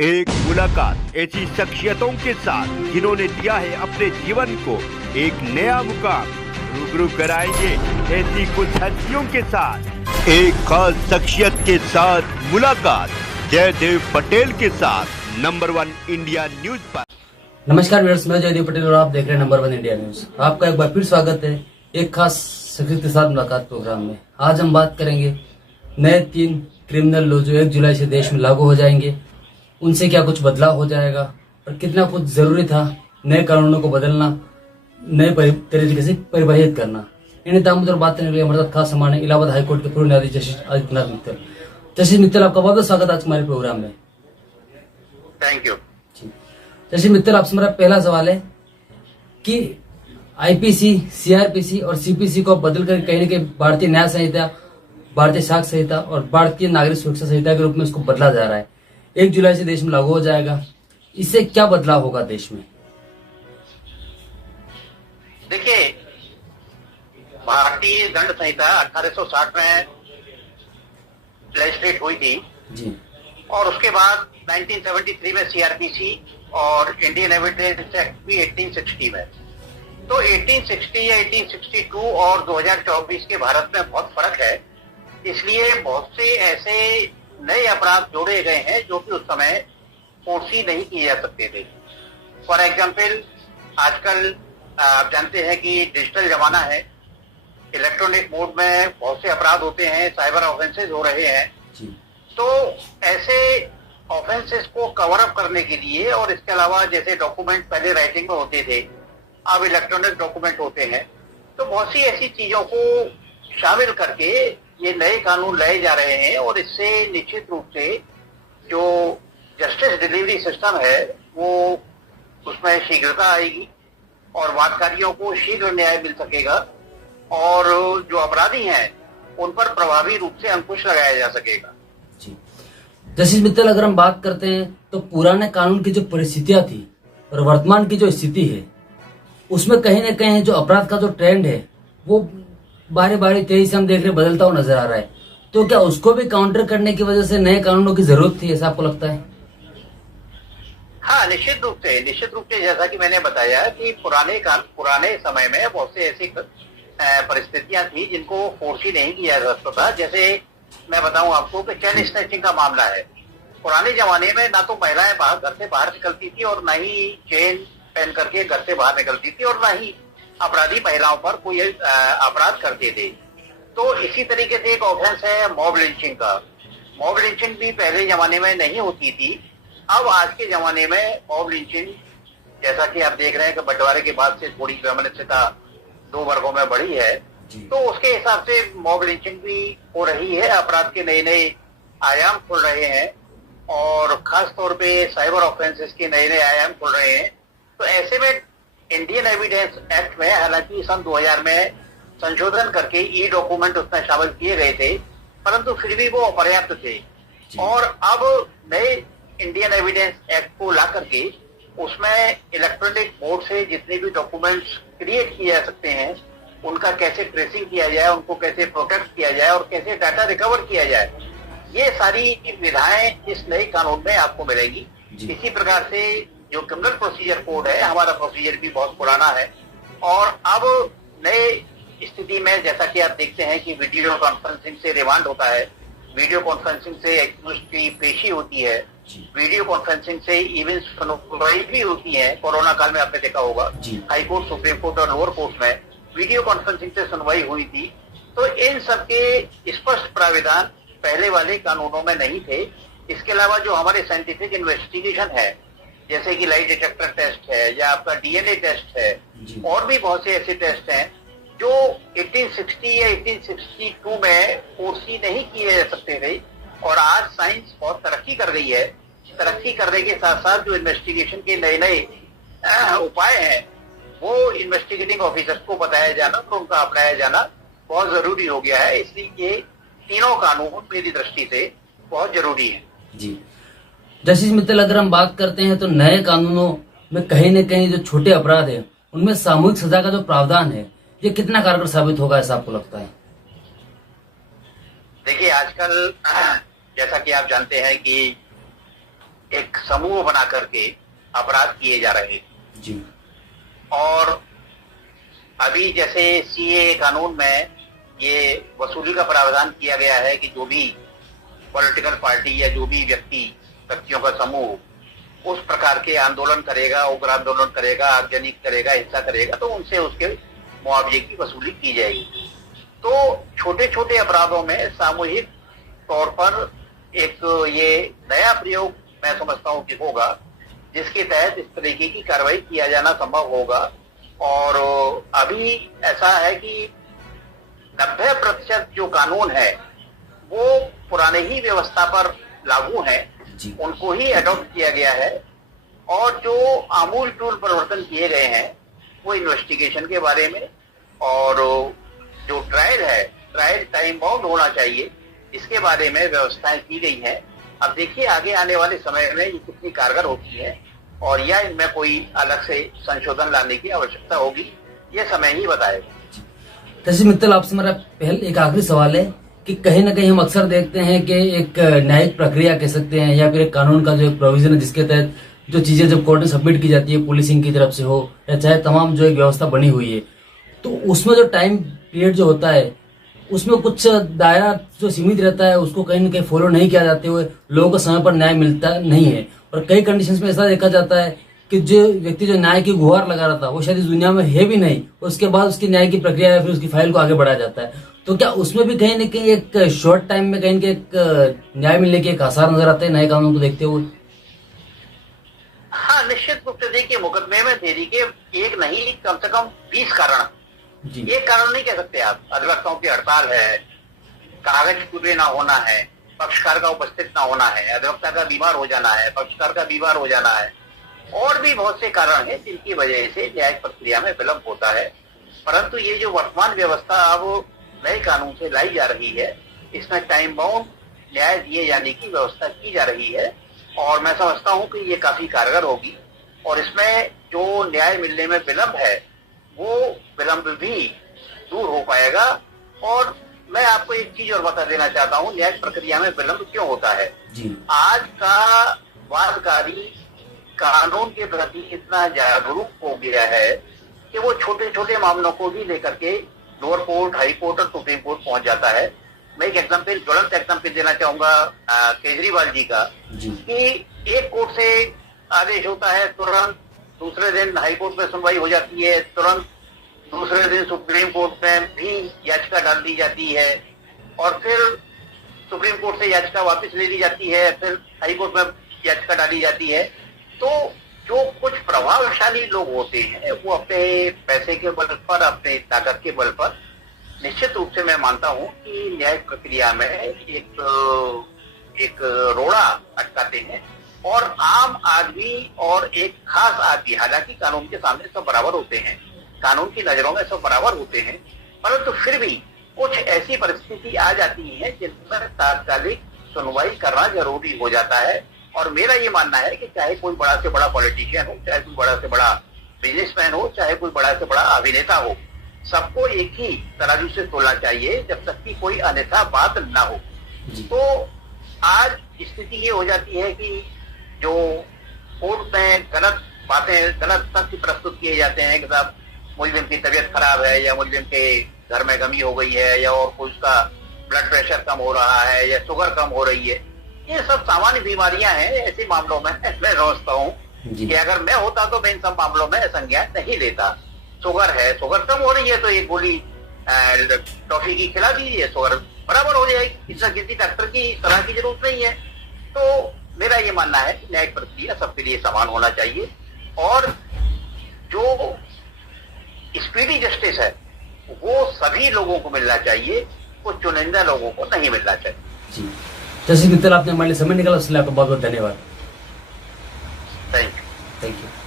एक मुलाकात ऐसी शख्सियतों के साथ जिन्होंने दिया है अपने जीवन को एक नया मुकाम। रूबरू कराएंगे ऐसी कुछ हस्तियों के साथ एक खास शख्सियत के साथ मुलाकात जयदेव पटेल के साथ नंबर 1 इंडिया न्यूज पर। नमस्कार व्यूअर्स, मैं जयदेव पटेल और आप देख रहे हैं नंबर 1 इंडिया न्यूज। आपका एक बार फिर स्वागत है एक खास शख्सियत के साथ मुलाकात प्रोग्राम में। आज हम बात करेंगे नए 3 क्रिमिनल लॉ जो 1 जुलाई से देश में लागू हो जाएंगे, उनसे क्या कुछ बदलाव हो जाएगा और कितना कुछ जरूरी था नए कानूनों को बदलना, नए तरीके से परिभाषित करना। इन दामों पर बात करने के लिए हमारे साथ खास सम्मान है इलाहाबाद हाईकोर्ट के पूर्व न्यायाधीश जस्टिस आदित्यनाथ मित्तल। जस्टिस मित्तल, आपका बहुत बहुत स्वागत आज हमारे प्रोग्राम में। Thank you. जस्टिस मित्तल, आपसे मेरा पहला सवाल है कि आईपीसी, सीआरपीसी और सीपीसी को बदल कर कहीं न कहीं भारतीय न्याय संहिता, भारतीय साक्ष्य संहिता और भारतीय नागरिक सुरक्षा संहिता के रूप में इसको बदला जा रहा है। 1 जुलाई से देश में लागू हो जाएगा। इससे क्या बदलाव होगा देश में? देखिए, भारतीय दंड संहिता 1860 में लेजिस्लेट हुई थी जी, और उसके बाद 1973 में सीआरपीसी और इंडियन एविडेंस एक्ट भी 1860 में। तो 1860 या 1862 और 2024 के भारत में बहुत फर्क है। इसलिए बहुत से ऐसे नए अपराध जोड़े गए हैं जो कि उस समय फोर्सी नहीं किए जा सकते थे। फॉर एग्जाम्पल, आजकल आप जानते हैं कि डिजिटल जमाना है, इलेक्ट्रॉनिक मोड में बहुत से अपराध होते हैं, साइबर ऑफेंसेस हो रहे हैं। तो ऐसे ऑफेंसेस को कवर अप करने के लिए और इसके अलावा जैसे डॉक्यूमेंट पहले राइटिंग में होते थे, अब इलेक्ट्रॉनिक डॉक्यूमेंट होते हैं, तो बहुत सी ऐसी चीजों को शामिल करके ये नए कानून लाए जा रहे हैं और इससे निश्चित रूप से जो जस्टिस डिलीवरी सिस्टम है वो उसमें शीघ्रता आएगी और वादकारियों को शीघ्र न्याय मिल सकेगा और जो अपराधी हैं उन पर प्रभावी रूप से अंकुश लगाया जा सकेगा। जस्टिस मित्तल, अगर हम बात करते हैं तो पुराने कानून की जो परिस्थितियां थी और वर्तमान की जो स्थिति है उसमें कहीं न कहीं जो अपराध का जो ट्रेंड है वो बारी बारी तेजी से हम देख रहे बदलता हुआ नजर आ रहा है। तो क्या उसको भी काउंटर करने की वजह से नए कानूनों की जरूरत थी, ऐसा आपको लगता है? हाँ, निश्चित रूप से जैसा कि मैंने बताया कि पुराने समय में बहुत से ऐसी परिस्थितियां थी जिनको फोर्सी नहीं किया जा सकता था। जैसे मैं बताऊं आपको कि चेन स्नैचिंग का मामला है। पुराने जमाने में ना तो महिलाएं घर से बाहर निकलती थी और ना ही चेन पहन करके घर से बाहर निकलती थी और ना ही अपराधी महिलाओं पर कोई अपराध करते थे। तो इसी तरीके से एक ऑफेंस है मॉब लिंचिंग का। मॉब लिंचिंग भी पहले जमाने में नहीं होती थी। अब आज के जमाने में मॉब लिंचिंग, जैसा कि आप देख रहे हैं कि बंटवारे के बाद से थोड़ी वैमनस्यता 2 वर्गों में बढ़ी है, तो उसके हिसाब से मॉब लिंचिंग भी हो रही है। अपराध के नए नए आयाम खुल रहे हैं और खास तौर पे साइबर ऑफेंसेस के नए नए आयाम खुल रहे हैं। तो ऐसे में इंडियन एविडेंस एक्ट में हालांकि सन 2000 में संशोधन करके ई डॉक्यूमेंट उसमें शामिल किए गए थे, परंतु फिर भी वो अपर्याप्त थे। और अब नए इंडियन एविडेंस एक्ट को ला करके उसमें इलेक्ट्रॉनिक मोड से जितने भी डॉक्यूमेंट्स क्रिएट किए जा सकते हैं उनका कैसे ट्रेसिंग किया जाए, उनको कैसे प्रोटेक्ट किया जाए और कैसे डाटा रिकवर किया जाए, ये सारी विधाएं इस नए कानून में आपको मिलेगी। इसी प्रकार से जो क्रिमिनल प्रोसीजर कोड है, हमारा प्रोसीजर भी बहुत पुराना है और अब नए स्थिति में जैसा कि आप देखते हैं कि वीडियो कॉन्फ्रेंसिंग से रिमांड होता है, वीडियो कॉन्फ्रेंसिंग से एक्यूज्ड की पेशी होती है, वीडियो कॉन्फ्रेंसिंग से इवन सुनवाई भी होती है। कोरोना काल में आपने देखा होगा हाई कोर्ट, सुप्रीम कोर्ट और लोअर कोर्ट में वीडियो कॉन्फ्रेंसिंग से सुनवाई हुई थी। तो इन सबके स्पष्ट प्राविधान पहले वाले कानूनों में नहीं थे। इसके अलावा जो हमारे साइंटिफिक इन्वेस्टिगेशन है, जैसे कि लाइट डिटेक्टर टेस्ट है या आपका डीएनए टेस्ट है और भी बहुत से ऐसे टेस्ट हैं जो 1860 या 1862 में फोर्सी नहीं किए जा सकते थे। और आज साइंस बहुत तरक्की कर गई है। तरक्की करने के साथ साथ जो इन्वेस्टिगेशन के नए नए उपाय हैं वो इन्वेस्टिगेटिंग ऑफिसर्स को बताया जाना और उनका अपनाया जाना बहुत जरूरी हो गया है। इसलिए ये तीनों कानून मेरी दृष्टि से बहुत जरूरी है। जी जस्टिस मित्तल, अगर हम बात करते हैं तो नए कानूनों में कहीं न कहीं जो छोटे अपराध है उनमें सामूहिक सजा का जो प्रावधान है ये कितना कारगर साबित होगा, ऐसा आपको लगता है? देखिए, आजकल जैसा कि आप जानते हैं कि एक समूह बना करके अपराध किए जा रहे हैं। जी। और अभी जैसे सीए कानून में ये वसूली का प्रावधान किया गया है कि जो भी पॉलिटिकल पार्टी या जो भी व्यक्तियों का समूह उस प्रकार के आंदोलन करेगा, उग्र आंदोलन करेगा, आगजनी करेगा, हिंसा करेगा, तो उनसे उसके मुआवजे की वसूली की जाएगी। तो छोटे छोटे अपराधों में सामूहिक तौर पर एक ये नया प्रयोग मैं समझता हूं कि होगा, जिसके तहत इस तरीके की कार्रवाई किया जाना संभव होगा। और अभी ऐसा है कि 90% जो कानून है वो पुराने ही व्यवस्था पर लागू है, उनको ही अडॉप्ट किया गया है। और जो आमूलचूल परिवर्तन किए गए हैं वो इन्वेस्टिगेशन के बारे में, और जो ट्रायल है, ट्रायल टाइम बाउंड होना चाहिए, इसके बारे में व्यवस्थाएं की गई हैं। अब देखिए आगे आने वाले समय में ये कितनी कारगर होती है और या इनमें कोई अलग से संशोधन लाने की आवश्यकता होगी, ये समय ही बताएगा। तहसील मित्तल, आपसे मेरा एक आखिरी सवाल है कि कहीं ना कहीं हम अक्सर देखते हैं कि एक न्यायिक प्रक्रिया कह सकते हैं या फिर एक कानून का जो एक प्रोविजन है जिसके तहत जो चीजें जब कोर्ट में सबमिट की जाती है, पुलिसिंग की तरफ से हो या चाहे तमाम जो एक व्यवस्था बनी हुई है, तो उसमें जो टाइम पीरियड जो होता है उसमें कुछ दायरा जो सीमित रहता है उसको कहीं ना कहीं फॉलो नहीं किया जाते हुए लोगों को समय पर न्याय मिलता नहीं है। और कई कंडीशंस में ऐसा देखा जाता है कि जो व्यक्ति जो न्याय की गुहार लगा रहा था वो शायद इस दुनिया में है भी नहीं, उसके बाद उसकी न्याय की प्रक्रिया या फिर उसकी फाइल को आगे बढ़ाया जाता है। तो क्या उसमें भी कहीं ना कहीं एक शॉर्ट टाइम में कहीं एक न्याय मिलने के एक आसार नजर आते हैं नए कानून को देखते हुए? हाँ, निश्चित रूप से देखिए, मुकदमे में देरी के एक नहीं कम से कम 20 कारण, एक कारण नहीं कह सकते आप। अधिवक्ताओं की हड़ताल है, कागज पूरे ना होना है, पक्षकार का उपस्थित ना होना है, अधिवक्ता का बीमार हो जाना है, पक्षकार का बीमार हो जाना है, और भी बहुत से कारण हैं जिनकी वजह से न्यायिक प्रक्रिया में विलंब होता है। परंतु ये जो वर्तमान व्यवस्था अब नए कानून से लाई जा रही है, इसमें टाइम बाउंड न्याय दिए जाने की व्यवस्था की जा रही है और मैं समझता हूं कि ये काफी कारगर होगी। और इसमें जो न्याय मिलने में विलंब है वो विलंब भी दूर हो पाएगा। और मैं आपको एक चीज और बता देना चाहता हूँ, न्यायिक प्रक्रिया में विलंब क्यों होता है। आज का वादकारी कानून के प्रति इतना जागरूक हो गया है कि वो छोटे छोटे मामलों को भी लेकर के लोअर कोर्ट, हाई कोर्ट और सुप्रीम कोर्ट पहुंच जाता है। मैं एक एग्जाम्पल, ज्वलंत एग्जाम्पल देना चाहूंगा केजरीवाल जी का, कि एक कोर्ट से आदेश होता है, तुरंत दूसरे दिन हाई कोर्ट में सुनवाई हो जाती है, तुरंत दूसरे दिन सुप्रीम कोर्ट में भी याचिका डाल दी जाती है और फिर सुप्रीम कोर्ट से याचिका वापस ले ली जाती है, फिर हाई कोर्ट में याचिका डाली जाती है। तो जो कुछ प्रभावशाली लोग होते हैं वो अपने पैसे के बल पर, अपने ताकत के बल पर निश्चित रूप से मैं मानता हूं कि न्यायिक प्रक्रिया में एक रोड़ा अटकाते हैं। और आम आदमी और एक खास आदमी, हालांकि कानून के सामने सब बराबर होते हैं, कानून की नजरों में सब बराबर होते हैं, परंतु फिर भी कुछ ऐसी परिस्थिति आ जाती है जिनमें तात्कालिक सुनवाई करना जरूरी हो जाता है। और मेरा ये मानना है कि चाहे कोई बड़ा से बड़ा पॉलिटिशियन हो, चाहे कोई बड़ा से बड़ा बिजनेसमैन हो, चाहे कोई बड़ा से बड़ा अभिनेता हो, सबको एक ही तराजू से तोलना चाहिए जब तक कि कोई अन्यथा बात ना हो। तो आज स्थिति ये हो जाती है कि जो कोर्ट में गलत बातें, गलत तथ्य प्रस्तुत किए जाते हैं कि साहब मुल्जिम की तबीयत खराब है या मुल्जिम के घर में गमी हो गई है या और कोई उसका ब्लड प्रेशर कम हो रहा है या शुगर कम हो रही है, ये सब सामान्य बीमारियां हैं। ऐसे मामलों में मैं समझता हूँ कि अगर मैं होता तो मैं इन सब मामलों में संज्ञान नहीं लेता। शुगर है, शुगर कम हो रही है तो एक गोली टॉफी की खिला दीजिए, शुगर बराबर हो जाएगी, इसमें किसी डॉक्टर की सलाह की जरूरत नहीं है। तो मेरा ये मानना है कि न्यायिक प्रक्रिया सबके लिए समान होना चाहिए और जो स्पीडी जस्टिस है वो सभी लोगों को मिलना चाहिए, कुछ चुनिंदा लोगों को नहीं मिलना चाहिए। तहसील मित्तल, आपने हमारे लिए समय निकाला, उसके लिए आपका बहुत बहुत धन्यवाद। Thank you.